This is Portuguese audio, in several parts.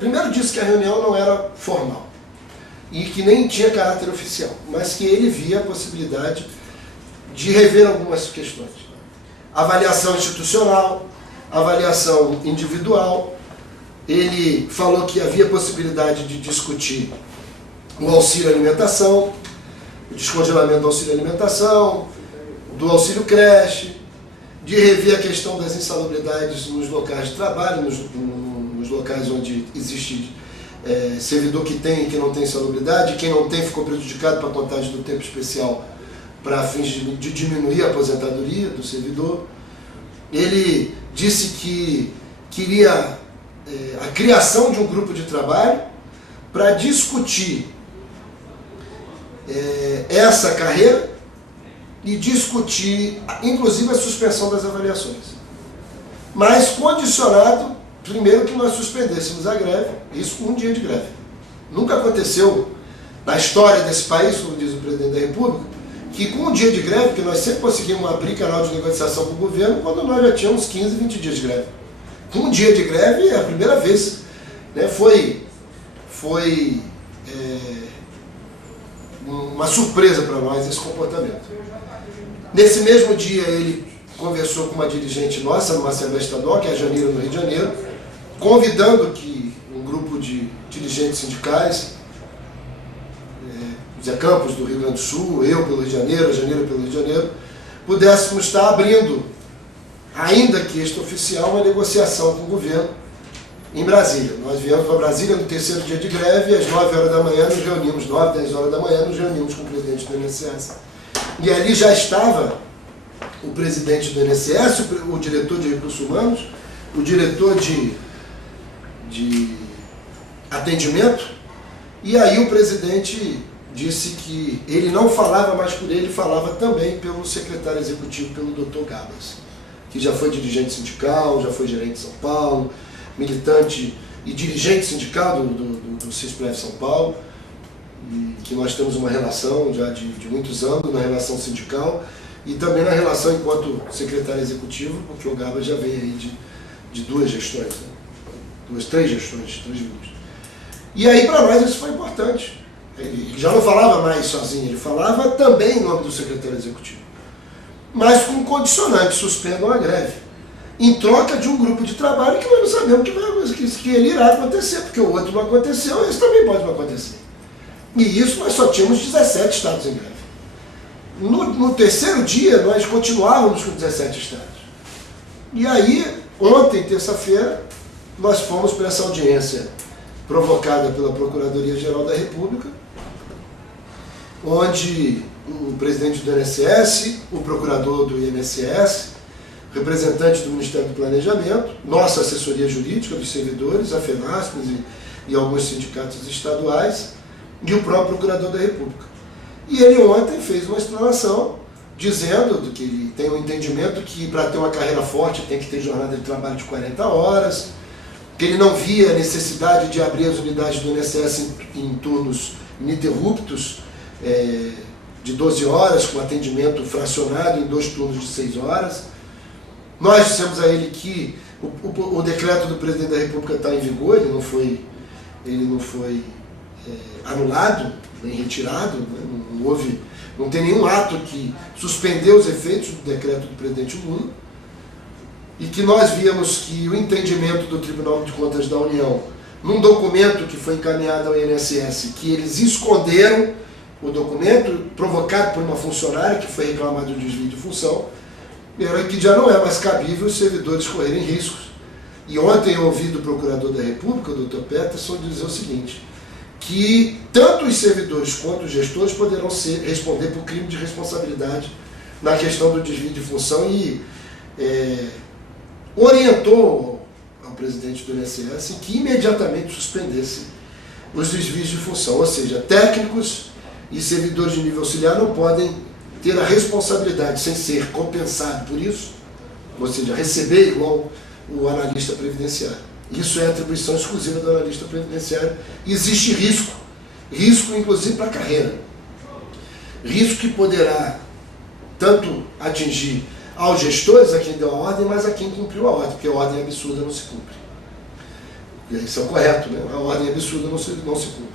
primeiro disse que a reunião não era formal e que nem tinha caráter oficial, mas que ele via a possibilidade de rever algumas questões. Avaliação institucional, avaliação individual. Ele falou que havia possibilidade de discutir o auxílio alimentação, o descongelamento do auxílio alimentação, do auxílio creche, de rever a questão das insalubridades nos locais de trabalho, nos locais onde existe servidor que tem e que não tem insalubridade. Quem não tem ficou prejudicado para a contagem do tempo especial para fins de diminuir a aposentadoria do servidor. Ele disse que queria a criação de um grupo de trabalho para discutir essa carreira e discutir, inclusive, a suspensão das avaliações. Mas condicionado, primeiro, que nós suspendêssemos a greve, isso com um dia de greve. Nunca aconteceu na história desse país, como diz o presidente da República, que com um dia de greve, que nós sempre conseguimos abrir canal de negociação com o governo, quando nós já tínhamos 15, 20 dias de greve. Com um dia de greve é a primeira vez. Né? Foi uma surpresa para nós esse comportamento. Nesse mesmo dia ele conversou com uma dirigente nossa numa Assembleia Estadual, que é a Janeiro, no Rio de Janeiro, convidando que um grupo de dirigentes sindicais, Zé Campos do Rio Grande do Sul, eu pelo Rio de Janeiro, a Janeiro pelo Rio de Janeiro, pudéssemos estar abrindo, ainda que extraoficial, uma negociação com o governo em Brasília. Nós viemos para Brasília no terceiro dia de greve e às 9 horas da manhã nos reunimos, 9, 10 horas da manhã nos reunimos com o presidente do INSS. E ali já estava o presidente do INSS, o diretor de recursos humanos, o diretor de atendimento, e aí o presidente disse que ele não falava mais por ele, falava também pelo secretário executivo, pelo Dr. Gabas, que já foi dirigente sindical, já foi gerente de São Paulo, militante e dirigente sindical do CISPREV São Paulo, e que nós temos uma relação já de muitos anos na relação sindical e também na relação enquanto secretário executivo, porque o Gabas já vem aí de duas gestões, né? Três gestões, 3 minutos. E aí para nós isso foi importante. Ele já não falava mais sozinho, ele falava também em nome do secretário executivo. Mas com condicionante, suspendam a greve. Em troca de um grupo de trabalho que nós não sabemos que ele irá acontecer, porque o outro não aconteceu, esse também pode não acontecer. E isso nós só tínhamos 17 estados em greve. No terceiro dia, nós continuávamos com 17 estados. E aí, ontem, terça-feira, nós fomos para essa audiência provocada pela Procuradoria-Geral da República, onde o presidente do INSS, o procurador do INSS, representante do Ministério do Planejamento, nossa assessoria jurídica dos servidores, a FENASPES e alguns sindicatos estaduais, e o próprio procurador da República. E ele ontem fez uma explanação dizendo que ele tem um entendimento que para ter uma carreira forte tem que ter jornada de trabalho de 40 horas, que ele não via a necessidade de abrir as unidades do INSS em turnos ininterruptos, de 12 horas, com atendimento fracionado em 2 turnos de 6 horas. Nós dissemos a ele que o decreto do presidente da República está em vigor, ele não foi anulado, nem retirado, né? Não tem nenhum ato que suspendeu os efeitos do decreto do presidente Lula, e que nós víamos que o entendimento do Tribunal de Contas da União, num documento que foi encaminhado ao INSS, que eles esconderam o documento, provocado por uma funcionária que foi reclamado de desvio de função, era que já não é mais cabível os servidores correrem riscos. E ontem eu ouvi do Procurador da República, o Dr. Peterson, dizer o seguinte, que tanto os servidores quanto os gestores poderão responder por crime de responsabilidade na questão do desvio de função e orientou ao presidente do INSS que imediatamente suspendesse os desvios de função, ou seja, técnicos e servidores de nível auxiliar não podem ter a responsabilidade sem ser compensado por isso, ou seja, receber igual o analista previdenciário. Isso é atribuição exclusiva do analista previdenciário. Existe risco inclusive para a carreira. Risco que poderá tanto atingir aos gestores, a quem deu a ordem, mas a quem cumpriu a ordem, porque a ordem absurda não se cumpre. Isso é o correto, né? A ordem absurda não se cumpre.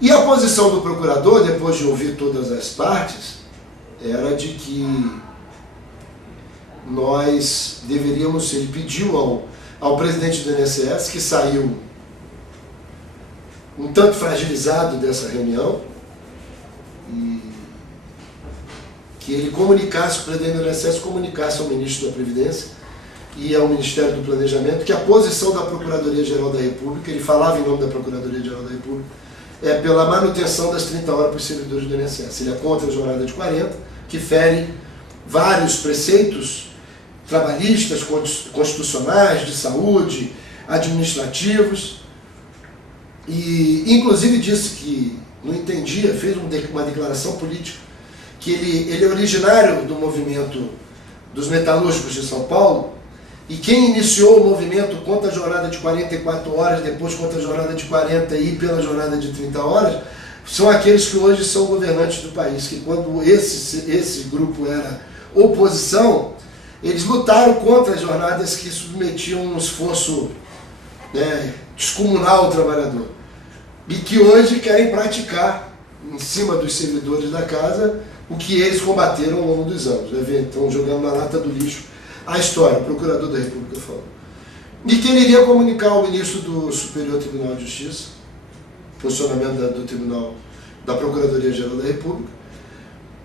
E a posição do procurador, depois de ouvir todas as partes, era de que nós deveríamos, ele pediu ao presidente do INSS, que saiu um tanto fragilizado dessa reunião, e que ele comunicasse, o presidente do INSS comunicasse ao ministro da Previdência e ao Ministério do Planejamento que a posição da Procuradoria-Geral da República, ele falava em nome da Procuradoria-Geral da República, é pela manutenção das 30 horas para os servidores do INSS. Ele é contra a jornada de 40, que fere vários preceitos trabalhistas, constitucionais, de saúde, administrativos, e inclusive disse que não entendia, fez uma declaração política, que ele é originário do movimento dos metalúrgicos de São Paulo, e quem iniciou o movimento contra a jornada de 44 horas, depois contra a jornada de 40 e pela jornada de 30 horas, são aqueles que hoje são governantes do país, que quando esse grupo era oposição, eles lutaram contra as jornadas que submetiam um esforço, né, descomunal ao trabalhador, e que hoje querem praticar em cima dos servidores da casa o que eles combateram ao longo dos anos. Estão jogando na lata do lixo a história, o procurador da República falou. E que ele iria comunicar ao ministro do Superior Tribunal de Justiça, posicionamento do Tribunal, da Procuradoria-Geral da República,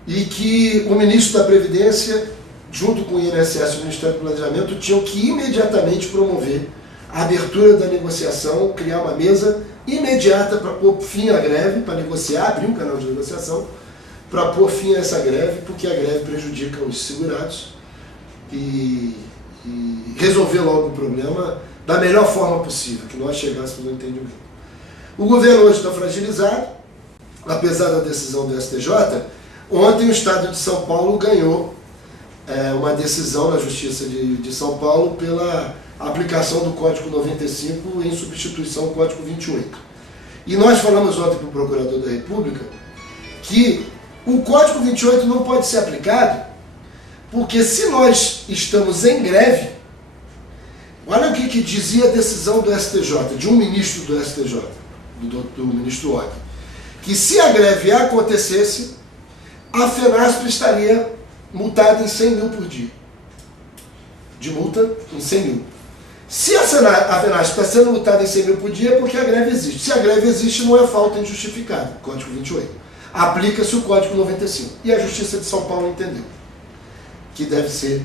e que o ministro da Previdência, junto com o INSS e o Ministério do Planejamento, tinham que imediatamente promover a abertura da negociação, criar uma mesa imediata para pôr fim à greve, para negociar, abrir um canal de negociação, para pôr fim a essa greve, porque a greve prejudica os segurados, e resolver logo o problema da melhor forma possível, que nós chegássemos no entendimento. O governo hoje está fragilizado, apesar da decisão do STJ. Ontem o Estado de São Paulo ganhou uma decisão na Justiça de São Paulo pela aplicação do Código 95 em substituição ao Código 28. E nós falamos ontem para o Procurador da República que o Código 28 não pode ser aplicado porque se nós estamos em greve, olha o que dizia a decisão do STJ, de um ministro do STJ, do ministro Ock, que se a greve acontecesse, a FENASP estaria multada em 100 mil por dia. De multa em 100 mil. Se a FENASP está sendo multada em 100 mil por dia, é porque a greve existe. Se a greve existe, não é falta injustificada, Código 28. Aplica-se o Código 95. E a Justiça de São Paulo entendeu que deve ser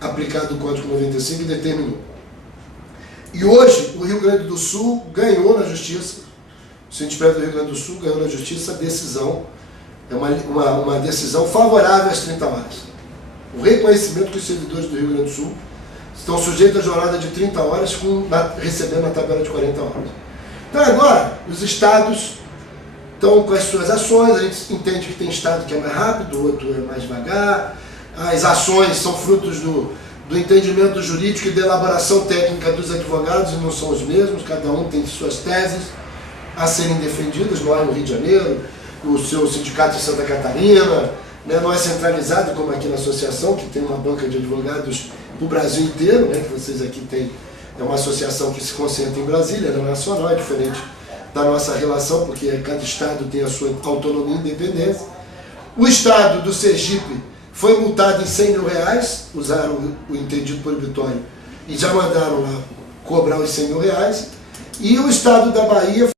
aplicado o Código 95 e determinou. E hoje, o Rio Grande do Sul ganhou na Justiça, o Sindicato do Rio Grande do Sul ganhou na Justiça a decisão, uma decisão favorável às 30 horas. O reconhecimento que os servidores do Rio Grande do Sul estão sujeitos à jornada de 30 horas, recebendo a tabela de 40 horas. Então agora, os estados estão com as suas ações, a gente entende que tem estado que é mais rápido, o outro é mais devagar. As ações são frutos do entendimento jurídico e da elaboração técnica dos advogados, e não são os mesmos, cada um tem suas teses a serem defendidas. Nós no Rio de Janeiro, o seu sindicato de Santa Catarina, né, não é centralizado como aqui na associação, que tem uma banca de advogados do Brasil inteiro, né, que vocês aqui têm, é uma associação que se concentra em Brasília, ela é nacional, é diferente da nossa relação, porque cada estado tem a sua autonomia e independência. O estado do Sergipe foi multado em 100 mil reais, usaram o entendido proibitório e já mandaram lá cobrar os 100 mil reais, e o estado da Bahia